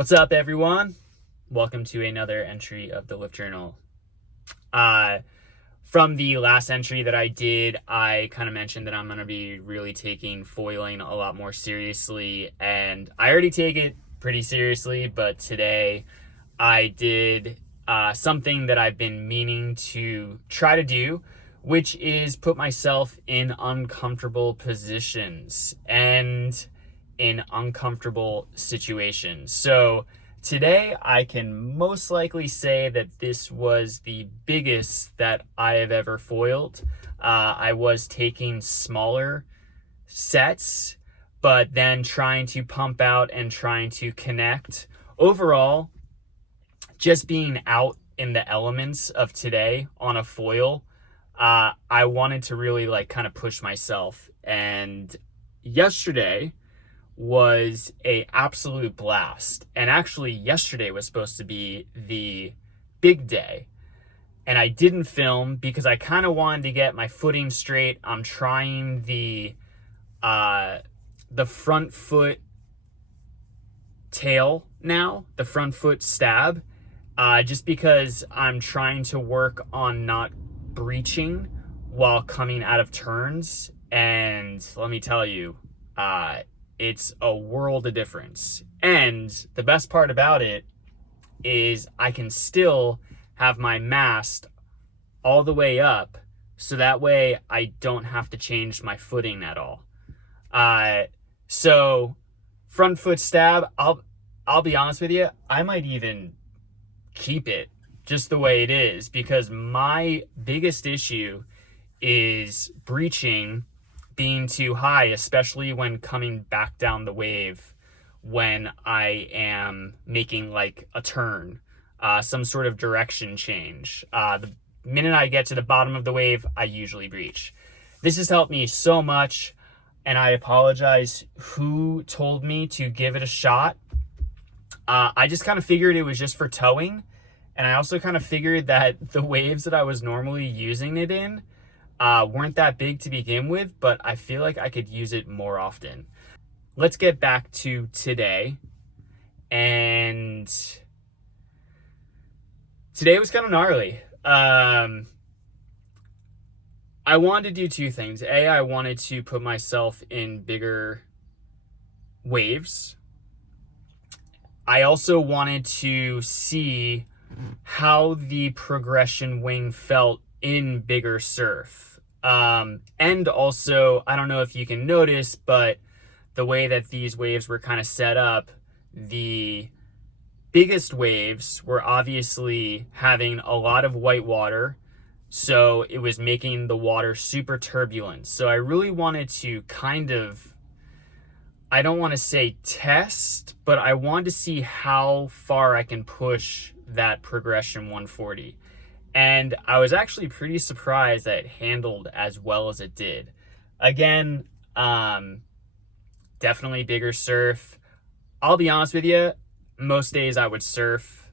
What's up, everyone? Welcome to another entry of the Lift Journal. From the last entry that I did, I kind of mentioned that I'm going to be really taking foiling a lot more seriously, and I already take it pretty seriously, but today I did something that I've been meaning to try to do, which is put myself in uncomfortable positions and in uncomfortable situations. So today I can most likely say that this was the biggest that I have ever foiled. I was taking smaller sets, but then trying to pump out and trying to connect. Overall, just being out in the elements of today on a foil, I wanted to really kind of push myself. And yesterday was a absolute blast. And actually yesterday was supposed to be the big day. And I didn't film because I kind of wanted to get my footing straight. I'm trying the front foot tail now, the front foot stab, just because I'm trying to work on not breaching while coming out of turns. And let me tell you, it's a world of difference. And the best part about it is I can still have my mast all the way up, so that way I don't have to change my footing at all. So front foot stab, I'll be honest with you, I might even keep it just the way it is, because my biggest issue is breaching being too high, especially when coming back down the wave when I am making like a turn, some sort of direction change. The minute I get to the bottom of the wave, I usually breach. This has helped me so much, and I apologize who told me to give it a shot. I just kind of figured it was just for towing, and I also kind of figured that the waves that I was normally using it in weren't that big to begin with, but I feel like I could use it more often. Let's get back to today. And today was kind of gnarly. I wanted to do two things. I wanted to put myself in bigger waves. I also wanted to see how the progression wing felt in bigger surf. And also, I don't know if you can notice, but the way that these waves were kind of set up, the biggest waves were obviously having a lot of white water, so it was making the water super turbulent. So I really wanted to kind of, I don't want to say test, but I wanted to see how far I can push that progression 140. And I was actually pretty surprised that it handled as well as it did. Again, definitely bigger surf. I'll be honest with you, most days I would surf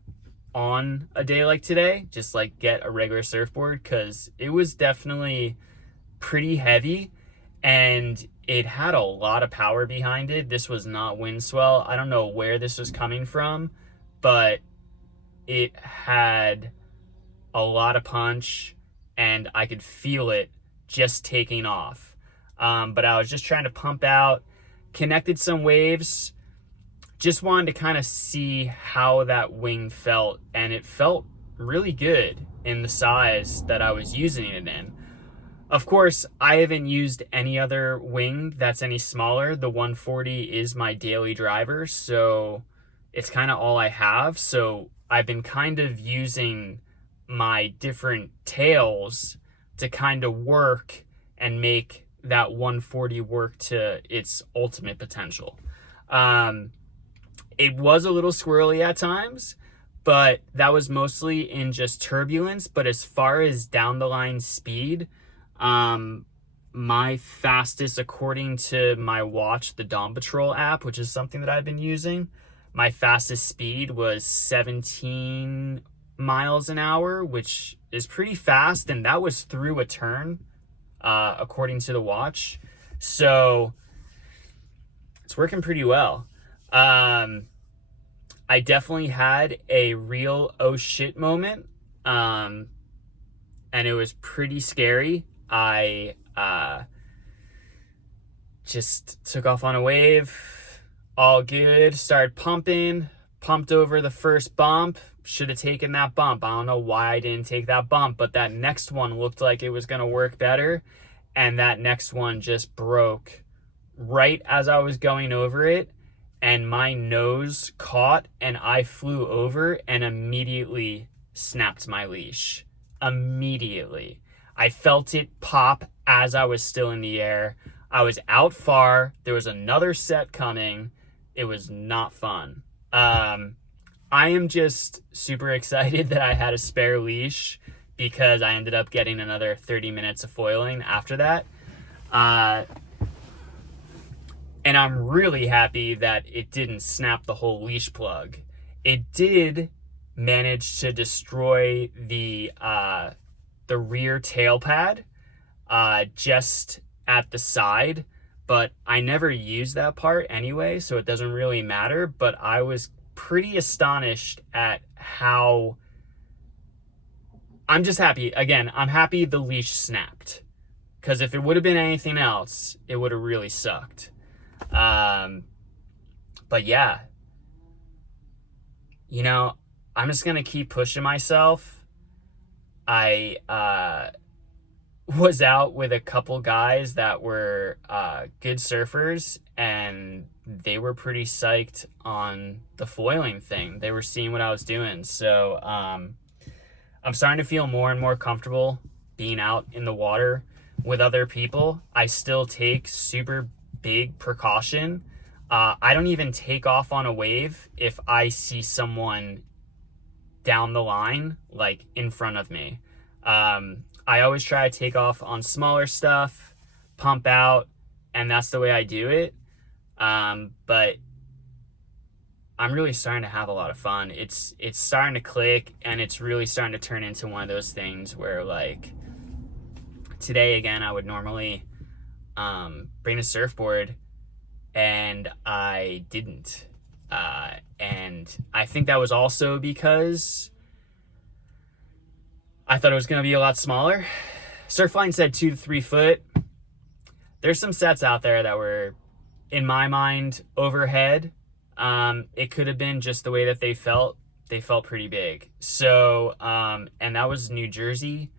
on a day like today, just like get a regular surfboard, because it was definitely pretty heavy and it had a lot of power behind it. This was not wind swell. I don't know where this was coming from, but it had a lot of punch and I could feel it just taking off. But I was just trying to pump out, connected some waves, just wanted to kind of see how that wing felt, and it felt really good in the size that I was using it in. Of course, I haven't used any other wing that's any smaller. The 140 is my daily driver, so it's kind of all I have. So I've been kind of using my different tails to kind of work and make that 140 work to its ultimate potential. It was a little squirrely at times, but that was mostly in just turbulence. But as far as down the line speed, my fastest, according to my watch, the Dawn Patrol app, which is something that I've been using, my fastest speed was 17 miles an hour, which is pretty fast, and that was through a turn, according to the watch. So it's working pretty well. I definitely had a real oh shit moment. And it was pretty scary. I just took off on a wave, all good, started pumped over the first bump. Should have taken that bump. I don't know why I didn't take that bump, but that next one looked like it was going to work better. And that next one just broke right as I was going over it. And my nose caught and I flew over and immediately snapped my leash. Immediately. I felt it pop as I was still in the air. I was out far. There was another set coming. It was not fun. I am just super excited that I had a spare leash because I ended up getting another 30 minutes of foiling after that. And I'm really happy that it didn't snap the whole leash plug. It did manage to destroy the rear tail pad just at the side, but I never used that part anyway, so it doesn't really matter. But I was pretty astonished at how... I'm just happy. Again, I'm happy the leash snapped, because if it would have been anything else, it would have really sucked. But yeah, you know, I'm just gonna keep pushing myself. I was out with a couple guys that were good surfers, and they were pretty psyched on the foiling thing. They were seeing what I was doing. So I'm starting to feel more and more comfortable being out in the water with other people. I still take super big precaution. I don't even take off on a wave if I see someone down the line, like in front of me. I always try to take off on smaller stuff, pump out, and that's the way I do it. But I'm really starting to have a lot of fun. It's starting to click, and it's really starting to turn into one of those things where, like, today again, I would normally bring a surfboard, and I didn't. And I think that was also because I thought it was going to be a lot smaller. Surfline said 2 to 3 foot. There's some sets out there that were, in my mind, overhead. It could have been just the way that they felt. They felt pretty big. So, and that was New Jersey.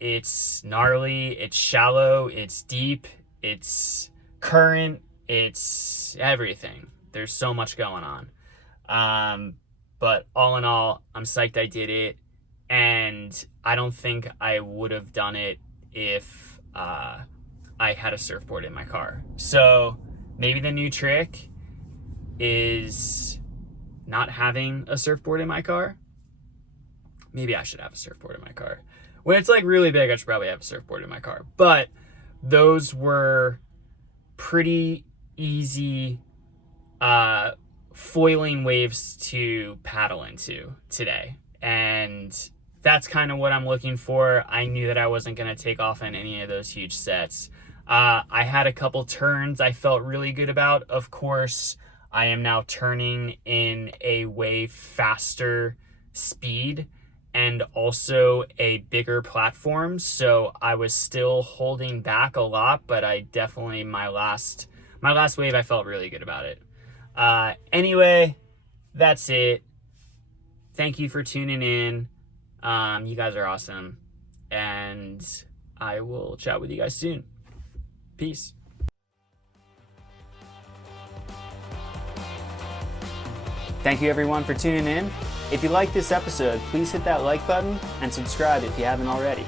It's gnarly, it's shallow, it's deep, it's current, it's everything. There's so much going on. But all in all, I'm psyched I did it. And I don't think I would have done it if I had a surfboard in my car. So maybe the new trick is not having a surfboard in my car. Maybe I should have a surfboard in my car. When it's like really big, I should probably have a surfboard in my car. But those were pretty easy foiling waves to paddle into today. And that's kind of what I'm looking for. I knew that I wasn't going to take off on any of those huge sets. I had a couple turns I felt really good about. Of course, I am now turning in a way faster speed and also a bigger platform. So I was still holding back a lot, but I definitely, my last wave, I felt really good about it. Anyway, that's it. Thank you for tuning in. You guys are awesome. And I will chat with you guys soon. Peace. Thank you everyone for tuning in. If you like this episode, please hit that like button and subscribe if you haven't already.